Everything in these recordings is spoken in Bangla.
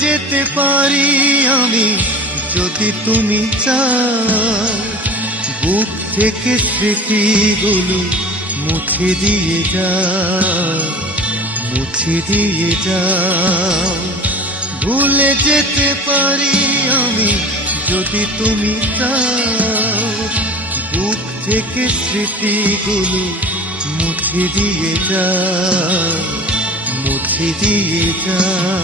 যেতে পারি আমি, যদি তুমি চাও। বুক থেকে স্মৃতিগুলো মুছে দিয়ে যাও, মুছে দিয়ে যাও। ভুলে যেতে পারি আমি, যদি তুমি চাও। বুক থেকে স্মৃতিগুলো মুছে দিয়ে যাও, মুছে দিয়ে যাও।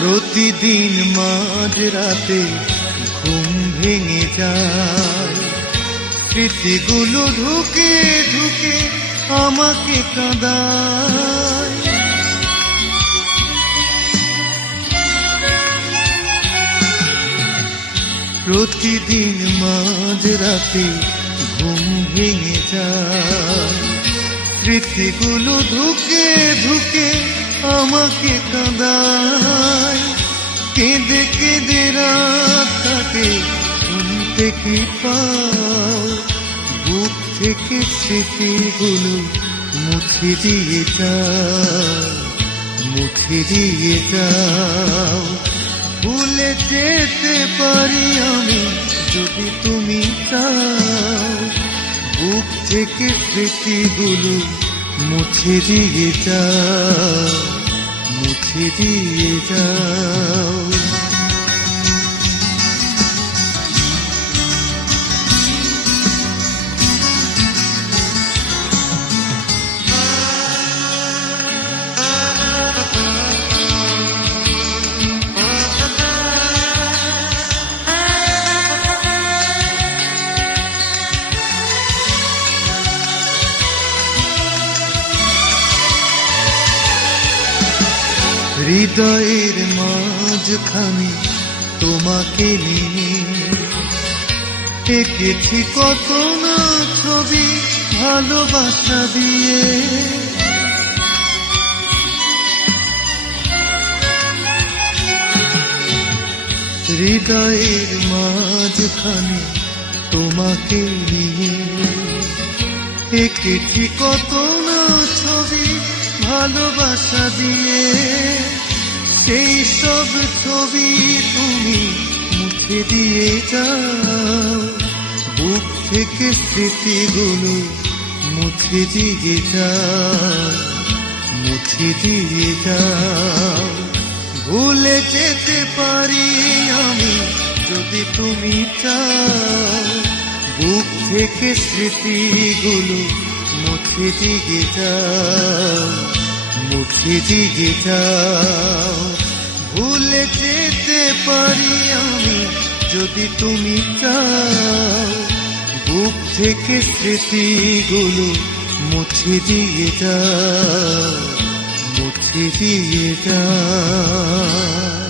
প্রতিদিন মাঝ রাতে ঘুম ভেঙে যায়। স্মৃতিগুলো ঢুকে ঢুকে আমাকে কাঁদায়। প্রতিদিন মাঝ রাতে ঘুম ভেঙে যায়। স্মৃতিগুলো ঢুকে ঢুকে আমাকে কাঁদায়। কেঁদে কেঁদে রাত কাটে শুনতে কি পাও? বুক থেকে স্মৃতিগুলো মুছে দিয়ে যাও মুছে দিয়ে যাও ভুলে যেতে পারি আমি যদি তুমি চাও। বুক থেকে স্মৃতিগুলো মুছে দিয়ে যাও মুছে দিয়ে যাও হৃদয়ের মাঝখানে তোমাকে নিয়ে এঁকেছি কত না ছবি, ভালোবাসা দিয়ে। হৃদয়ের মাঝখানে তোমাকে নিয়ে এঁকেছি কত না ছবি, ভালোবাসা দিয়ে। সেই সব ছবি তুমি মুছে দিয়ে যাও, বুক থেকে স্মৃতিগুলো মুছে দিয়ে যাও, মুছে দিয়ে যাও। ভুলে যেতে পারি আমি যদি তুমি চাও, বুক থেকে স্মৃতিগুলো মুছে দিয়ে যাও, মুছে দিয়ে যাও। ভুলে যেতে পারি আমি যদি তুমি চাও। বুক থেকে স্মৃতিগুলো মুছে দিয়ে দাও, মুছে দিয়ে যাও